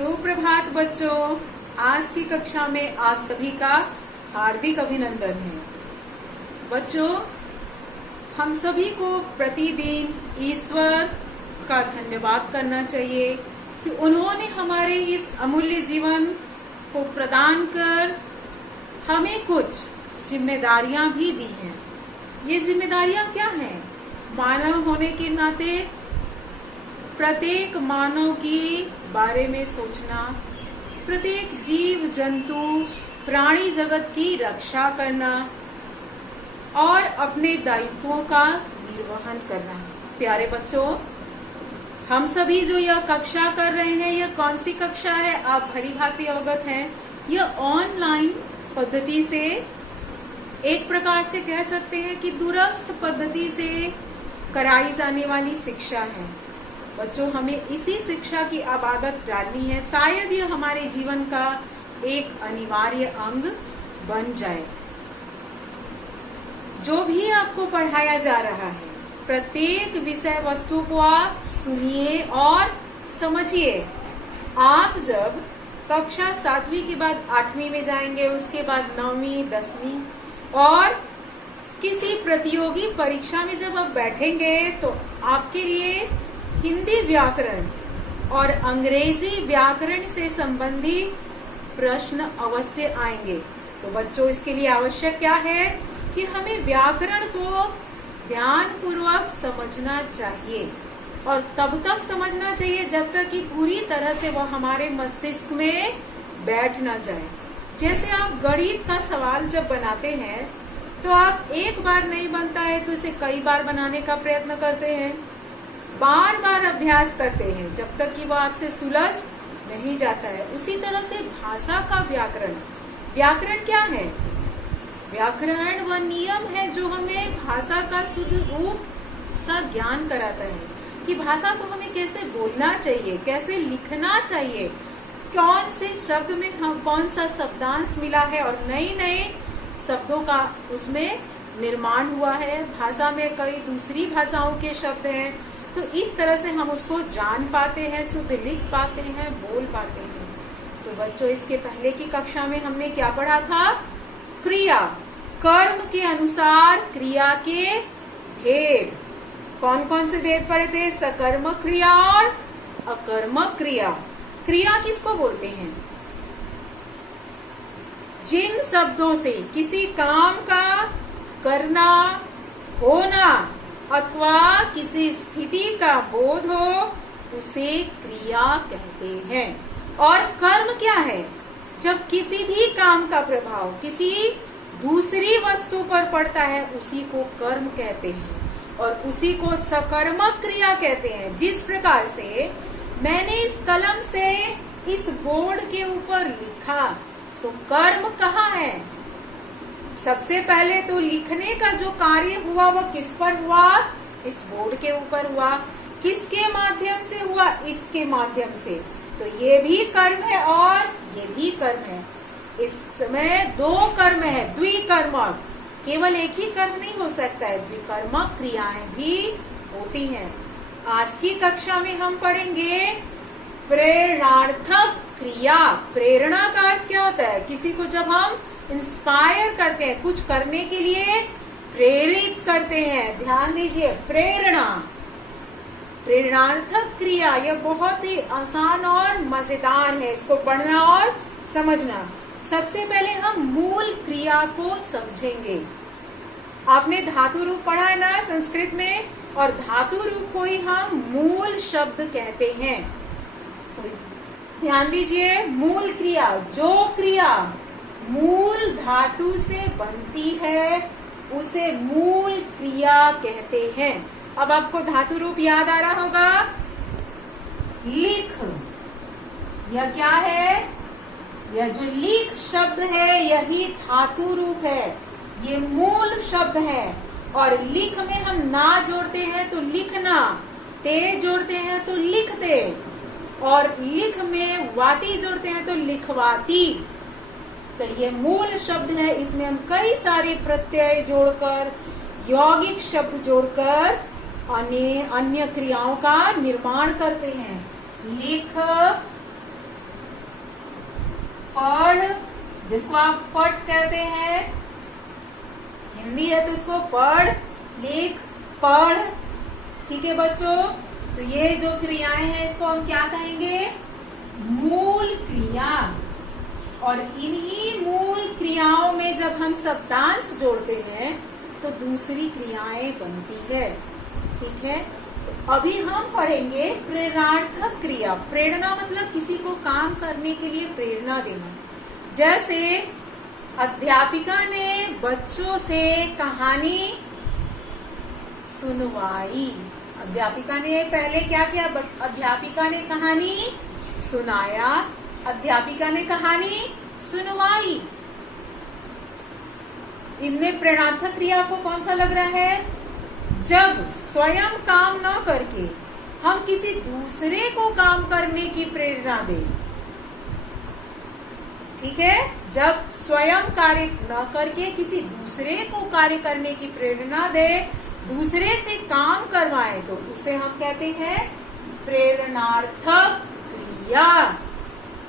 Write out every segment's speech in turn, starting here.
सुप्रभात बच्चों, आज की कक्षा में आप सभी का हार्दिक अभिनंदन है। बच्चों, हम सभी को प्रतिदिन ईश्वर का धन्यवाद करना चाहिए कि उन्होंने हमारे इस अमूल्य जीवन को प्रदान कर हमें कुछ जिम्मेदारियां भी दी हैं। ये जिम्मेदारियां क्या हैं? मानव होने के नाते प्रत्येक मानव की बारे में सोचना, प्रत्येक जीव जंतु प्राणी जगत की रक्षा करना और अपने दायित्वों का निर्वहन करना। प्यारे बच्चों, हम सभी जो यह कक्षा कर रहे हैं, यह कौन सी कक्षा है आप भली भांति अवगत हैं। यह ऑनलाइन पद्धति से, एक प्रकार से कह सकते हैं कि दूरस्थ पद्धति से कराई जाने वाली शिक्षा है। बच्चों, हमें इसी शिक्षा की अब आदत डालनी है। शायद ये हमारे जीवन का एक अनिवार्य अंग बन जाए। जो भी आपको पढ़ाया जा रहा है, प्रत्येक विषय वस्तु को आप सुनिए और समझिए। आप जब कक्षा 7वीं के बाद 8वीं में जाएंगे, उसके बाद 9वीं 10वीं और किसी प्रतियोगी परीक्षा में जब आप बैठेंगे तो आपके लिए हिंदी व्याकरण और अंग्रेजी व्याकरण से संबंधित प्रश्न अवश्य आएंगे। तो बच्चों, इसके लिए आवश्यक क्या है कि हमें व्याकरण को ध्यान पूर्वक समझना चाहिए और तब तक समझना चाहिए जब तक कि पूरी तरह से वह हमारे मस्तिष्क में बैठ न जाए। जैसे आप गणित का सवाल जब बनाते हैं तो आप एक बार नहीं बनता है तो इसे कई बार बनाने का प्रयत्न करते हैं, बार बार अभ्यास करते हैं जब तक कि वह आपसे सुलझ नहीं जाता है। उसी तरह से भाषा का व्याकरण, व्याकरण क्या है? व्याकरण वह नियम है जो हमें भाषा का शुद्ध रूप का ज्ञान कराता है कि भाषा को हमें कैसे बोलना चाहिए, कैसे लिखना चाहिए, कौन से शब्द में हम कौन सा शब्दांश मिला है और नए नए शब्दों का उसमें निर्माण हुआ है। भाषा में कई दूसरी भाषाओं के शब्द हैं, तो इस तरह से हम उसको जान पाते हैं, शुद्ध लिख पाते हैं, बोल पाते हैं। तो बच्चों, इसके पहले की कक्षा में हमने क्या पढ़ा था? क्रिया, कर्म के अनुसार क्रिया के भेद। कौन कौन से भेद पढ़े थे? सकर्मक क्रिया और अकर्मक क्रिया। क्रिया किसको बोलते हैं? जिन शब्दों से किसी काम का करना, होना अथवा किसी स्थिति का बोध हो, उसे क्रिया कहते हैं। और कर्म क्या है? जब किसी भी काम का प्रभाव किसी दूसरी वस्तु पर पड़ता है, उसी को कर्म कहते हैं और उसी को सकर्मक क्रिया कहते हैं। जिस प्रकार से मैंने इस कलम से इस बोर्ड के ऊपर लिखा, तो कर्म कहाँ है? सबसे पहले तो लिखने का जो कार्य हुआ वह किस पर हुआ? इस बोर्ड के ऊपर हुआ। किसके माध्यम से हुआ? इसके माध्यम से। तो ये भी कर्म है और ये भी कर्म है। इस समय दो कर्म है, द्विकर्मक। केवल एक ही कर्म नहीं हो सकता है, द्विकर्मक क्रियाएं भी होती हैं। आज की कक्षा में हम पढ़ेंगे प्रेरणार्थक क्रिया। प्रेरणा का अर्थ क्या होता है? किसी को जब हम इंस्पायर करते हैं, कुछ करने के लिए प्रेरित करते हैं। ध्यान दीजिए, प्रेरणा, प्रेरणार्थक क्रिया, यह बहुत ही आसान और मजेदार है इसको पढ़ना और समझना। सबसे पहले हम मूल क्रिया को समझेंगे। आपने धातु रूप पढ़ा है ना संस्कृत में, और धातु रूप को ही हम मूल शब्द कहते हैं। ध्यान दीजिए, मूल क्रिया, जो क्रिया मूल धातु से बनती है उसे मूल क्रिया कहते हैं। अब आपको धातु रूप याद आ रहा होगा। लिख, यह क्या है? यह जो लिख शब्द है, यही धातु रूप है, ये मूल शब्द है। और लिख में हम ना जोड़ते हैं तो लिखना, ते जोड़ते हैं तो लिखते, और लिख में वाती जोड़ते हैं तो लिखवाती। तो ये मूल शब्द है। इसमें हम कई सारे प्रत्यय जोड़कर, यौगिक शब्द जोड़कर अन्य क्रियाओं का निर्माण करते हैं। लिख, पढ़, जिसको आप पठ कहते हैं, हिंदी है तो इसको पढ़, लिख, पढ़। ठीक है बच्चों, तो ये जो क्रियाएं हैं इसको हम क्या कहेंगे? मूल क्रिया। और इन्हीं मूल क्रियाओं में जब हम शब्दांश जोड़ते हैं तो दूसरी क्रियाएं बनती है। ठीक है, तो अभी हम पढ़ेंगे प्रेरणार्थक क्रिया। प्रेरणा मतलब किसी को काम करने के लिए प्रेरणा देना। जैसे अध्यापिका ने बच्चों से कहानी सुनवाई। अध्यापिका ने पहले क्या किया? अध्यापिका ने कहानी सुनाया, अध्यापिका ने कहानी सुनवाई। इनमें प्रेरणार्थक क्रिया को कौन सा लग रहा है? जब स्वयं काम न करके हम किसी दूसरे को काम करने की प्रेरणा दें। ठीक है, जब स्वयं कार्य न करके किसी दूसरे को कार्य करने की प्रेरणा दे, दूसरे से काम करवाए, तो उसे हम कहते हैं प्रेरणार्थक क्रिया।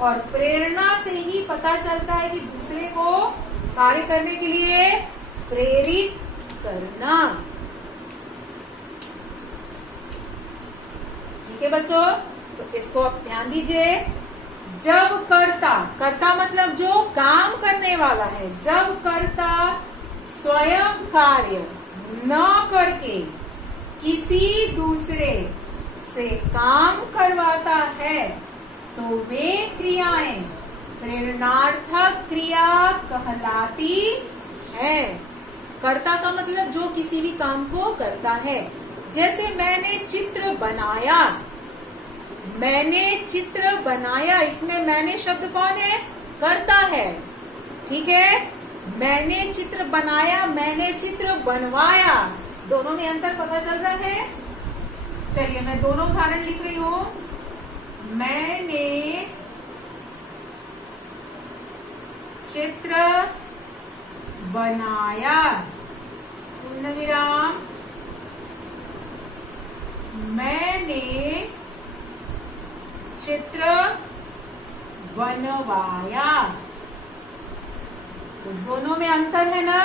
और प्रेरणा से ही पता चलता है कि दूसरे को कार्य करने के लिए प्रेरित करना। ठीक है बच्चों, तो इसको आप ध्यान दीजिए। जब कर्ता मतलब जो काम करने वाला है, जब कर्ता स्वयं कार्य न करके किसी दूसरे से काम करवाता है तो वे क्रियाएं प्रेरणार्थक क्रिया कहलाती है। कर्ता का मतलब जो किसी भी काम को करता है। जैसे मैंने चित्र बनाया, मैंने चित्र बनाया, इसमें मैंने शब्द कौन है? कर्ता है। ठीक है, मैंने चित्र बनाया, मैंने चित्र बनवाया, दोनों में अंतर पता चल रहा है? चलिए मैं दोनों उदाहरण लिख रही हूँ। मैंने चित्र बनाया, पूर्ण विराम, मैंने चित्र बनवाया। तो दोनों में अंतर है ना?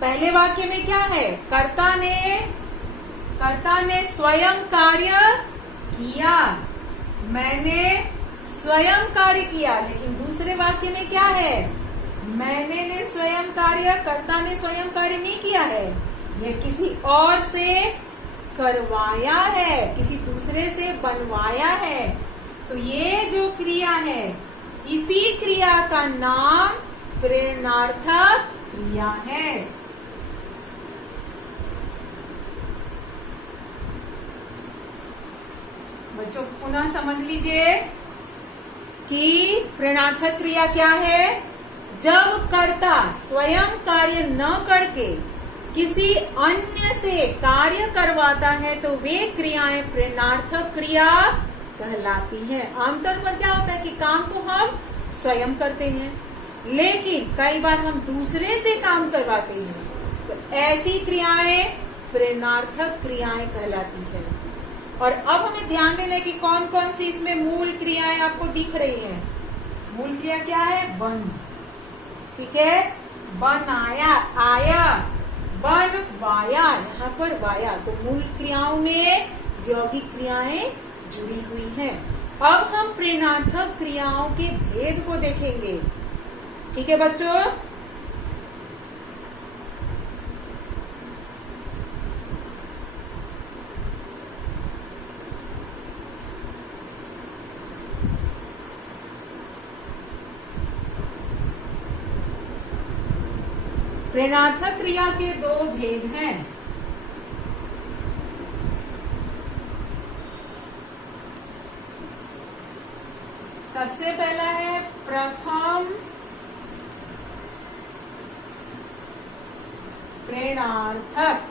पहले वाक्य में क्या है? कर्ता ने स्वयं कार्य किया, मैंने स्वयं कार्य किया। लेकिन दूसरे वाक्य में क्या है? मैंने ने स्वयं कार्य, कर्ता ने स्वयं कार्य नहीं किया है, यह किसी और से करवाया है, किसी दूसरे से बनवाया है। तो ये जो क्रिया है, इसी क्रिया का नाम प्रेरणार्थक क्रिया है। बच्चों पुनः समझ लीजिए कि प्रेरणार्थक क्रिया क्या है? जब कर्ता स्वयं कार्य न करके किसी अन्य से कार्य करवाता है तो वे क्रियाएं प्रेरणार्थक क्रिया कहलाती हैं। आमतौर पर क्या होता है कि काम को हम स्वयं करते हैं, लेकिन कई बार हम दूसरे से काम करवाते हैं, तो ऐसी क्रियाएं प्रेरणार्थक क्रियाएं कहलाती है। और अब हमें ध्यान देना है कि कौन कौन सी इसमें मूल क्रियाएं आपको दिख रही है। मूल क्रिया क्या है? बन। ठीक है, बनाया, आया, बनवाया, यहाँ पर वाया। तो मूल क्रियाओं में यौगिक क्रियाएं जुड़ी हुई हैं। अब हम प्रेरणार्थक क्रियाओं के भेद को देखेंगे। ठीक है बच्चों, प्रेरणार्थक क्रिया के दो भेद हैं। सबसे पहला है प्रथम प्रेरणार्थक।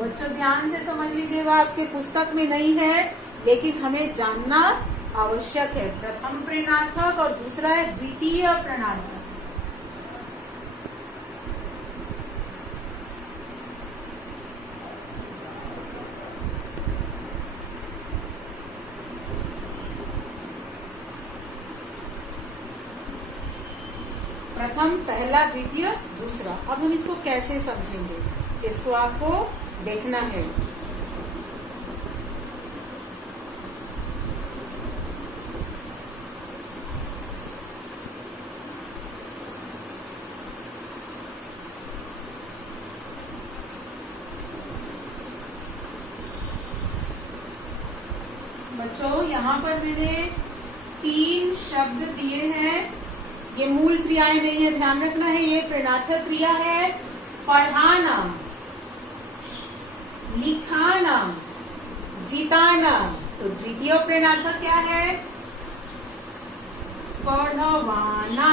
बच्चों ध्यान से समझ लीजिएगा, आपके पुस्तक में नहीं है लेकिन हमें जानना आवश्यक है। प्रथम प्रेरणार्थक और दूसरा है द्वितीय प्रेरणार्थक। प्रथम, पहला, द्वितीय, दूसरा। अब हम इसको कैसे समझेंगे, इसको आपको देखना है। बच्चों, यहाँ पर मैंने 3 शब्द दिए हैं। ये मूल क्रियाएं नहीं है, ध्यान रखना है। ये प्रेरणार्थक क्रिया है। पढ़ाना, लिखाना, जिताना। तो द्वितीय प्रेरणार्थक क्या है? पढ़वाना,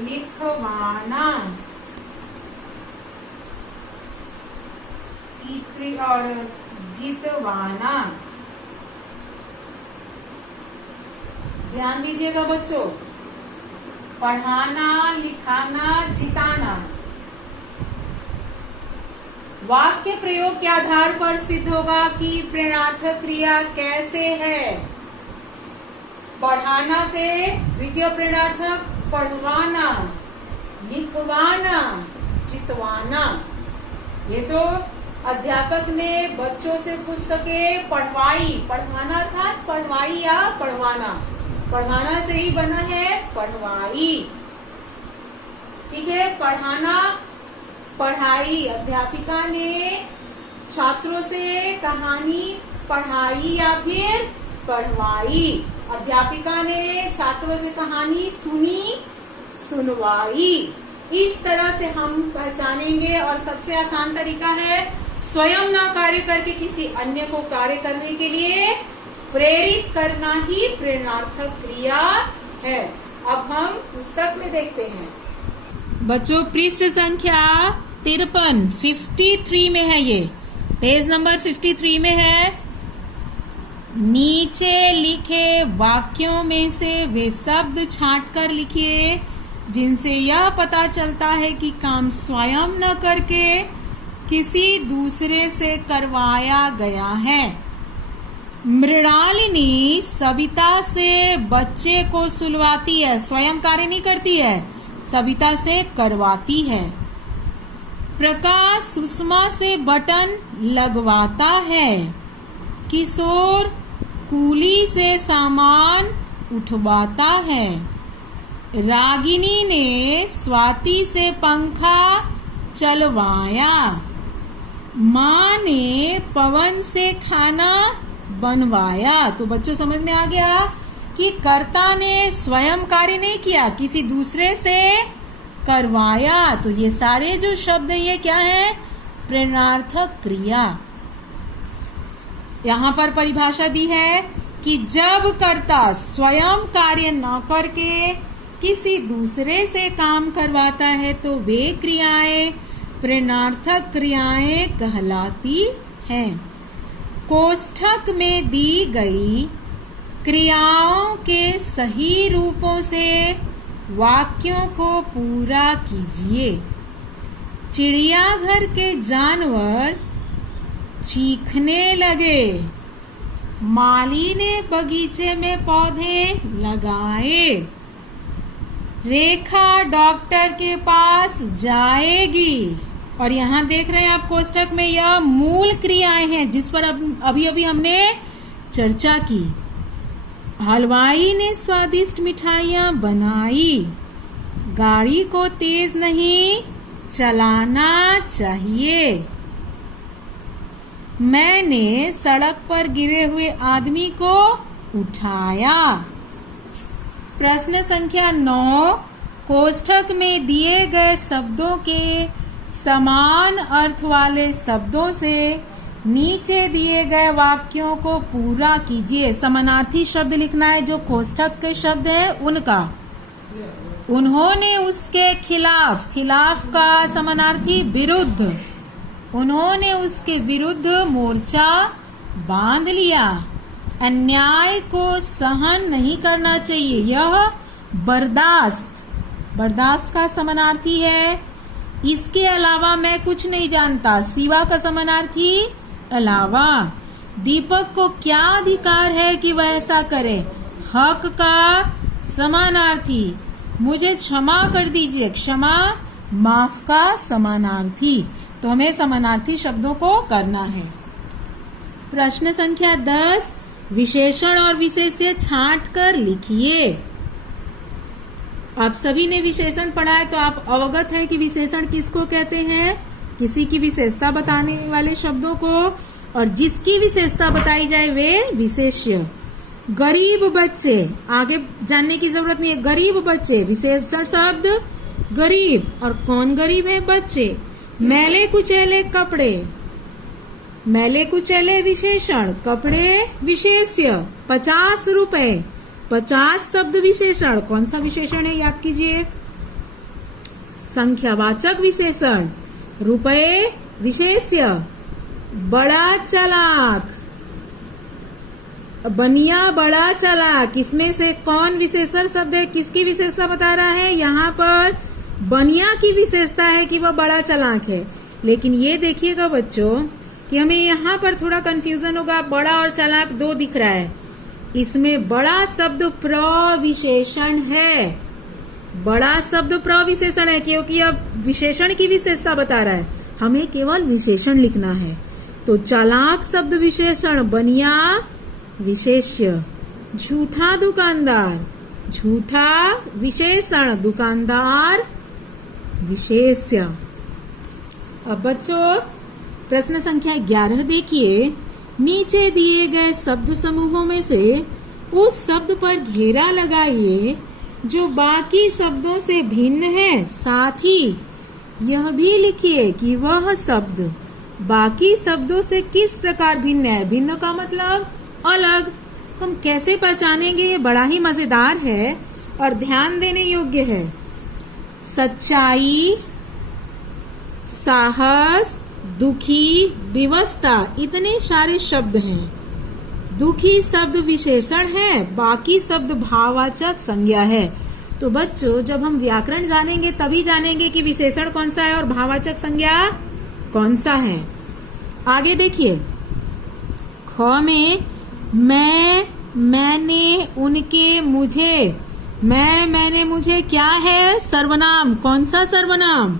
लिखवाना और जितवाना। ध्यान दीजिएगा बच्चों, पढ़ाना, लिखाना, जिताना। वाक्य प्रयोग के आधार पर सिद्ध होगा कि प्रेरणार्थक क्रिया कैसे है। पढ़ाना से द्वितीय प्रेरणार्थक पढ़वाना, लिखवाना, जितवाना। ये तो अध्यापक ने बच्चों से पुस्तकें पढ़वाई। पढ़वाना अर्थात पढ़वाई या पढ़वाना। पढ़वाना से ही बना है पढ़वाई। ठीक है, पढ़ाना, पढ़ाई। अध्यापिका ने छात्रों से कहानी पढ़ाई या फिर पढ़वाई। अध्यापिका ने छात्रों से कहानी सुनी, सुनवाई। इस तरह से हम पहचानेंगे। और सबसे आसान तरीका है, स्वयं ना कार्य करके किसी अन्य को कार्य करने के लिए प्रेरित करना ही प्रेरणार्थक क्रिया है। अब हम पुस्तक में देखते हैं। बच्चों, पृष्ठ संख्या 53 53 में है। ये पेज नंबर 53 में है। नीचे लिखे वाक्यों में से वे शब्द छांटकर लिखिए जिनसे यह पता चलता है कि काम स्वयं न करके किसी दूसरे से करवाया गया है। मृणालिनी सविता से बच्चे को सुलवाती है, स्वयं कार्य नहीं करती है, सविता से करवाती है। प्रकाश सुषमा से बटन लगवाता है। किशोर कूली से सामान उठवाता है। रागिनी ने स्वाति से पंखा चलवाया। माँ ने पवन से खाना बनवाया। तो बच्चों, समझ में आ गया कि कर्ता ने स्वयं कार्य नहीं किया, किसी दूसरे से करवाया। तो ये सारे जो शब्द हैं ये क्या है? प्रेरणार्थक क्रिया। यहाँ पर परिभाषा दी है कि जब कर्ता स्वयं कार्य न करके किसी दूसरे से काम करवाता है तो वे क्रियाएं प्रेरणार्थक क्रियाएं कहलाती हैं। कोष्ठक में दी गई क्रियाओं के सही रूपों से वाक्यों को पूरा कीजिए। चिड़ियाघर के जानवर चीखने लगे। माली ने बगीचे में पौधे लगाए। रेखा डॉक्टर के पास जाएगी। और यहाँ देख रहे हैं आप कोष्ठक में यह मूल क्रियाएं हैं जिस पर अभी अभी हमने चर्चा की। हलवाई ने स्वादिष्ट मिठाइयाँ बनाई। गाड़ी को तेज नहीं चलाना चाहिए। मैंने सड़क पर गिरे हुए आदमी को उठाया। प्रश्न संख्या 9, कोष्ठक में दिए गए शब्दों के समान अर्थ वाले शब्दों से नीचे दिए गए वाक्यों को पूरा कीजिए। समानार्थी शब्द लिखना है, जो कोष्ठक के शब्द है उनका। उन्होंने उसके खिलाफ, खिलाफ का समानार्थी विरुद्ध, उन्होंने उसके विरुद्ध मोर्चा बांध लिया। अन्याय को सहन नहीं करना चाहिए, यह बर्दाश्त, बर्दाश्त का समानार्थी है। इसके अलावा मैं कुछ नहीं जानता, सिवा का समानार्थी अलावा। दीपक को क्या अधिकार है कि वह ऐसा करे? हक का समानार्थी। मुझे क्षमा कर दीजिए, क्षमा माफ का समानार्थी। तो हमें समानार्थी शब्दों को करना है। प्रश्न संख्या 10, विशेषण और विशेष्य छांट कर लिखिए। आप सभी ने विशेषण पढ़ा है तो आप अवगत है कि विशेषण किसको कहते हैं? किसी की विशेषता बताने वाले शब्दों को, और जिसकी विशेषता बताई जाए वे विशेष्य। गरीब बच्चे, आगे जानने की जरूरत नहीं है। गरीब बच्चे, विशेषण शब्द गरीब। और कौन गरीब है? बच्चे। मैले कुचैले कपड़े, मैले कुचैले विशेषण, कपड़े विशेष्य। 50 रुपए, 50 शब्द विशेषण। कौन सा विशेषण है? याद कीजिए, संख्यावाचक विशेषण। रुपए विशेष्य। बड़ा चालाक, बनिया बड़ा चालाक। इसमें से कौन विशेषण शब्द है? किसकी विशेषता बता रहा है? यहाँ पर बनिया की विशेषता है कि वह बड़ा चालाक है। लेकिन ये देखिएगा बच्चों कि हमें यहाँ पर थोड़ा कंफ्यूजन होगा। बड़ा और चालाक दो दिख रहा है। इसमें बड़ा शब्द प्रविशेषण है। बड़ा शब्द प्रविशेषण है क्योंकि अब विशेषण की विशेषता बता रहा है। हमें केवल विशेषण लिखना है। तो चालाक शब्द विशेषण, बनिया विशेष्य। झूठा दुकानदार, झूठा विशेषण, दुकानदार विशेष्य। अब बच्चों प्रश्न संख्या 11 देखिए। नीचे दिए गए शब्द समूहों में से उस शब्द पर घेरा लगाइए जो बाकी शब्दों से भिन्न है। साथ ही यह भी लिखिए कि वह शब्द बाकी शब्दों से किस प्रकार भिन्न है। भिन्न का मतलब अलग। हम कैसे पहचानेंगे? ये बड़ा ही मजेदार है और ध्यान देने योग्य है। सच्चाई, साहस, दुखी, विवशता, इतने सारे शब्द हैं। दुखी शब्द विशेषण है, बाकी शब्द भाववाचक संज्ञा है। तो बच्चों जब हम व्याकरण जानेंगे तभी जानेंगे कि विशेषण कौन सा है और भाववाचक संज्ञा कौन सा है। आगे देखिए, ख में मैं, मैंने, उनके, मुझे। मैं, मैंने, मुझे क्या है? सर्वनाम। कौन सा सर्वनाम?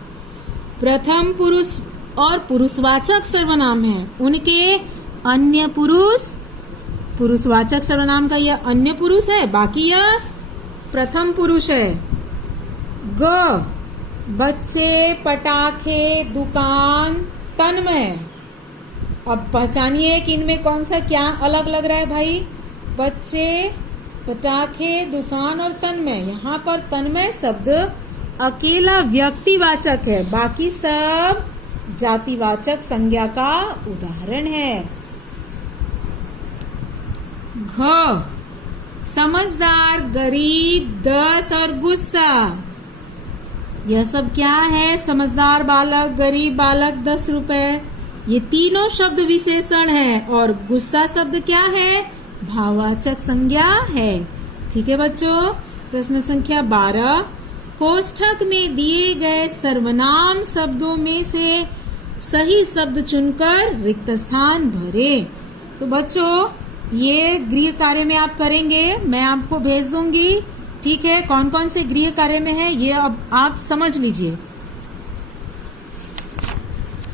प्रथम पुरुष और पुरुषवाचक सर्वनाम है। उनके अन्य पुरुष, पुरुषवाचक सर्वनाम का यह अन्य पुरुष है, बाकी यह प्रथम पुरुष है। ग, बच्चे, पटाखे, दुकान, तन्मय। अब पहचानिए कि इनमें कौन सा क्या अलग लग रहा है भाई? बच्चे, पटाखे, दुकान और तन्मय। यहाँ पर तन्मय शब्द अकेला व्यक्तिवाचक है, बाकी सब जातिवाचक संज्ञा का उदाहरण है। घ, समझदार, गरीब, 10 और गुस्सा। यह सब क्या है? समझदार बालक, गरीब बालक, 10 रुपए। ये तीनों शब्द विशेषण है और गुस्सा शब्द क्या है? भाववाचक संज्ञा है। ठीक है बच्चों। प्रश्न संख्या 12, कोष्ठक में दिए गए सर्वनाम शब्दों में से सही शब्द चुनकर रिक्त स्थान भरे। तो बच्चों ये गृह कार्य में आप करेंगे, मैं आपको भेज दूंगी। ठीक है, कौन कौन से गृह कार्य में है ये अब आप समझ लीजिए।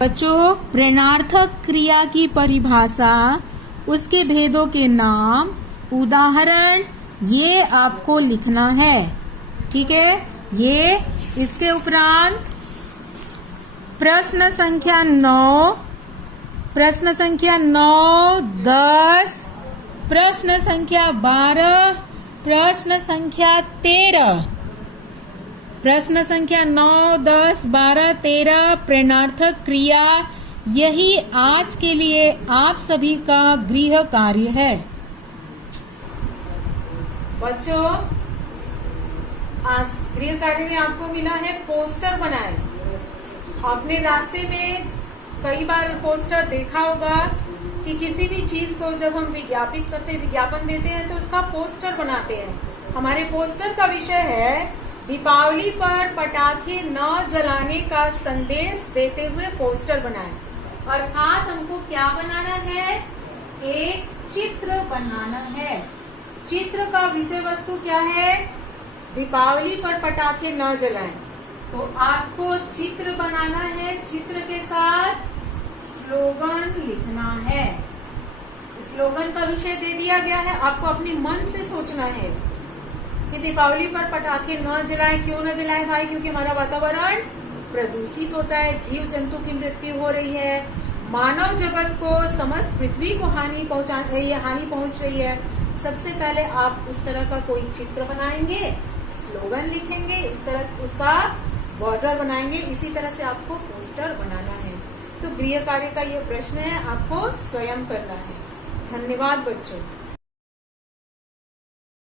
बच्चों प्रेरणार्थक क्रिया की परिभाषा, उसके भेदों के नाम, उदाहरण, ये आपको लिखना है। ठीक है, ये इसके उपरांत प्रश्न संख्या 9, प्रश्न संख्या 9, 10, प्रश्न संख्या 12, प्रश्न संख्या 13, प्रश्न संख्या 9, 10, 12, 13 प्रेरणार्थक क्रिया, यही आज के लिए आप सभी का गृह कार्य है। बच्चों आज गृह कार्य में आपको मिला है पोस्टर बनाए। आपने रास्ते में कई बार पोस्टर देखा होगा कि किसी भी चीज को जब हम विज्ञापित करते, विज्ञापन देते हैं तो उसका पोस्टर बनाते हैं। हमारे पोस्टर का विषय है दीपावली पर पटाखे न जलाने का संदेश देते हुए पोस्टर बनाए। अर्थात हमको क्या बनाना है? एक चित्र बनाना है। चित्र का विषय वस्तु क्या है? दीपावली पर पटाखे न जलाएं। तो आपको चित्र बनाना है, चित्र के साथ स्लोगन लिखना है। स्लोगन का विषय दे दिया गया है, आपको अपने मन से सोचना है कि दीपावली पर पटाखे न जलाएं। क्यों न जलाएं भाई? क्योंकि हमारा वातावरण प्रदूषित होता है, जीव जंतु की मृत्यु हो रही है, मानव जगत को, समस्त पृथ्वी को हानि पहुंच रही है। सबसे पहले आप उस तरह का कोई चित्र बनाएंगे, स्लोगन लिखेंगे, इस तरह उसका बॉर्डर बनाएंगे, इसी तरह से आपको पोस्टर बनाना है। तो गृह कार्य का ये प्रश्न है, आपको स्वयं करना है। धन्यवाद बच्चों।